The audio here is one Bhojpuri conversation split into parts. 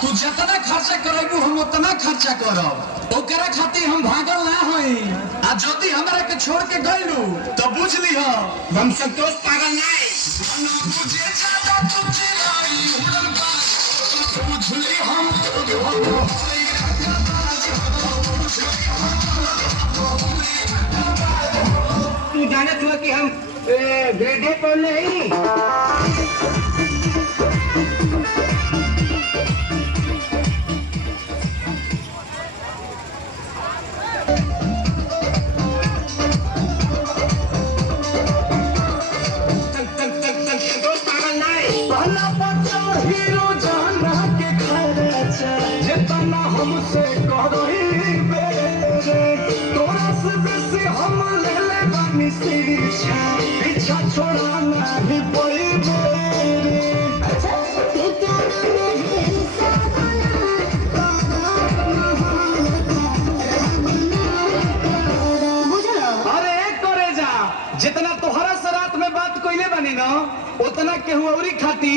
तू जितना खर्चा करेबू हम उतना खर्चा करब। ओकरा खातिर हम भागल ना होई। आ जदी हमरा के छोड़ के गइलू तो बुझ लीह हम संतोष पागल नहीं। मुझे ज्यादा तुझे नहीं उड़न बाज बुझ ली हम तू जानत हुआ कि हम ग्रेड पर नहीं। हमसे करही बेरे तोरा से बेसी हम ले ले बानी शिक्षा पीछा छोड़ा नहीं पड़ी बेरे। अरे करे जा जितना तोहरा से रात में बात कइले बानी ना उतना केहू औरी खाती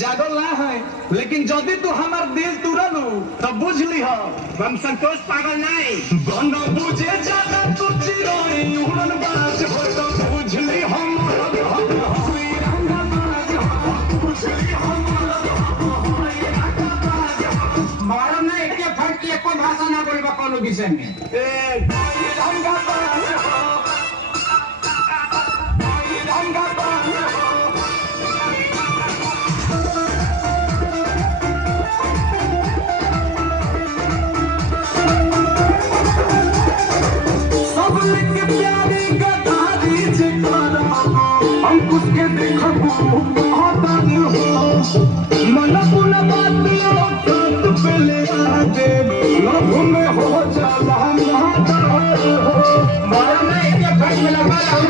जागल ना है। लेकिन जदी तू हमार दिल तुरलू तब बुझ लीह हम संतोष पागल नहीं। बंद बुझे ज्यादा तू चिरोई उड़न बाज हो तो बुझ ली हम मारो ना एक फर्क एको भाषा ना बोलबा कोनो विषय में। अंकुश के देखो महादानी हो मन पुन बात तू पहले आते लभ में हो जाला मारो ना एक फर्क में लगा हम